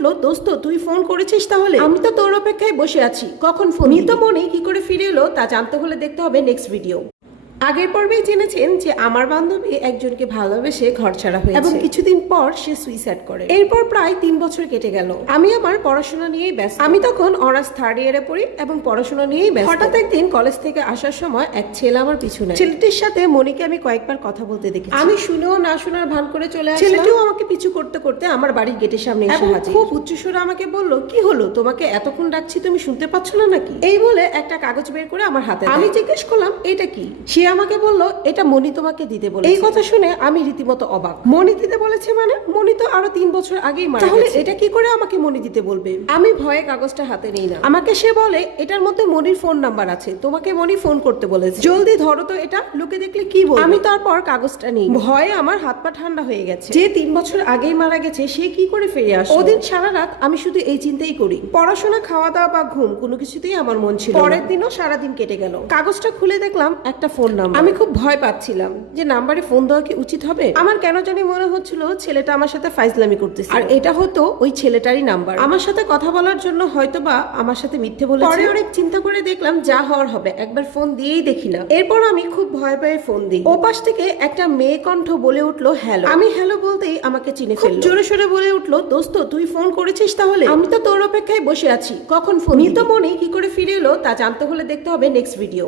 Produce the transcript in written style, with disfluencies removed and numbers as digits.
উঠলো, দোস্ত তুই ফোন করেছিস তাহলে? আমি তো তোর অপেক্ষায় বসে আছি, কখন ফোন? মৃত মনে কি করে ফিরে এলো তা জানতে হলে দেখতে হবে নেক্সট ভিডিও। আগের পর্বেই জেনেছেন যে আমার বান্ধবী একজনকে ভালোবেসে ঘর ছাড়া হয়েছে এবং কিছুদিন পর সে সুইসাইড করে। এরপর প্রায় 3 বছর কেটে গেল। আমি আমার পড়াশোনা নিয়েই ব্যস্ত। আমি তখন অনার্স 3rd ইয়ারে পড়ি এবং পড়াশোনা নিয়েই ব্যস্ত। হঠাৎ একদিন কলেজ থেকে আসার সময় এক ছেলে আমার পিছু নেয়। ছেলেটির সাথে মনিকে আমি কয়েকবার কথা বলতে দেখেছি। আমি শুনেও না শোনার ভান করে চলে আসলাম। ছেলেটিও আমাকে পিছু করতে করতে আমার বাড়ির গেটের সামনে এসে হাজির। খুব উচ্চস্বরে আমাকে বলল, কি হলো, তোমাকে এতক্ষণ ডাকছি, তুমি শুনতে পাচ্ছ না নাকি? এই বলে একটা কাগজ বের করে আমার হাতে দেয়। আমি জিজ্ঞেস করলাম এটা কি? সে আমাকে বলল, এটা মনি তোমাকে দিতে বলেছে। এই কথা শুনে আমি রীতিমতো অবাক। মনি দিতে বলেছে মানে? মনি তো আরো 3 বছর আগেই মারা গেছে। তাহলে এটা কি করে আমাকে মনি দিতে বলবে? আমি ভয়ে কাগজটা হাতে নেই না। আমাকে সে বলে, এটার মধ্যে মনির ফোন নাম্বার আছে, তোমাকে মনি ফোন করতে বলেছে, জলদি ধরো তো এটা, লোকে দেখলে কি বলবে। আমি তারপর কাগজটা নেই। ভয়ে আমার হাত পা ঠান্ডা হয়ে গেছে। যে 3 বছর আগেই মারা গেছে সে কি করে ফিরে আসবে? ওদিন সারা রাত আমি শুধু এই চিন্তাই করি। পড়াশোনা, খাওয়া দাওয়া বা ঘুম কোনো কিছুতেই আমার মন ছিল না। পরের দিনও সারাদিন কেটে গেল। কাগজটা খুলে দেখলাম একটা ফোন নাম্বার। আমি খুব ভয় পাচ্ছিলাম যে নাম্বারে ফোন দেওয়া কি উচিত হবে। আমার কেন জানি মনে হচ্ছিল ছেলেটা আমার সাথে ফাইজলামি করতেছে, আর এটা হতো ওই ছেলেটারই নাম্বার। আমার সাথে কথা বলার জন্য হয়তোবা আমার সাথে মিথ্যে বলেছে। পরে অনেক চিন্তা করে দেখলাম যা হওয়ার হবে, একবার ফোন দিয়েই দেখি না। এরপর আমি খুব ভয় পেয়ে ফোন দিই। ও পাশ থেকে একটা মেয়ে কণ্ঠ বলে উঠলো হ্যালো। আমি হ্যালো বলতেই আমাকে চিনে ফেললো। জোরে সোরে বলে উঠলো, দোস্ত তুই ফোন করেছিস তাহলে? আমি তো তোর অপেক্ষায় বসে আছি, কখন ফোন? মৃত মনে কি করে ফিরে এলো তা জানতে হলে দেখতে হবে নেক্সট ভিডিও।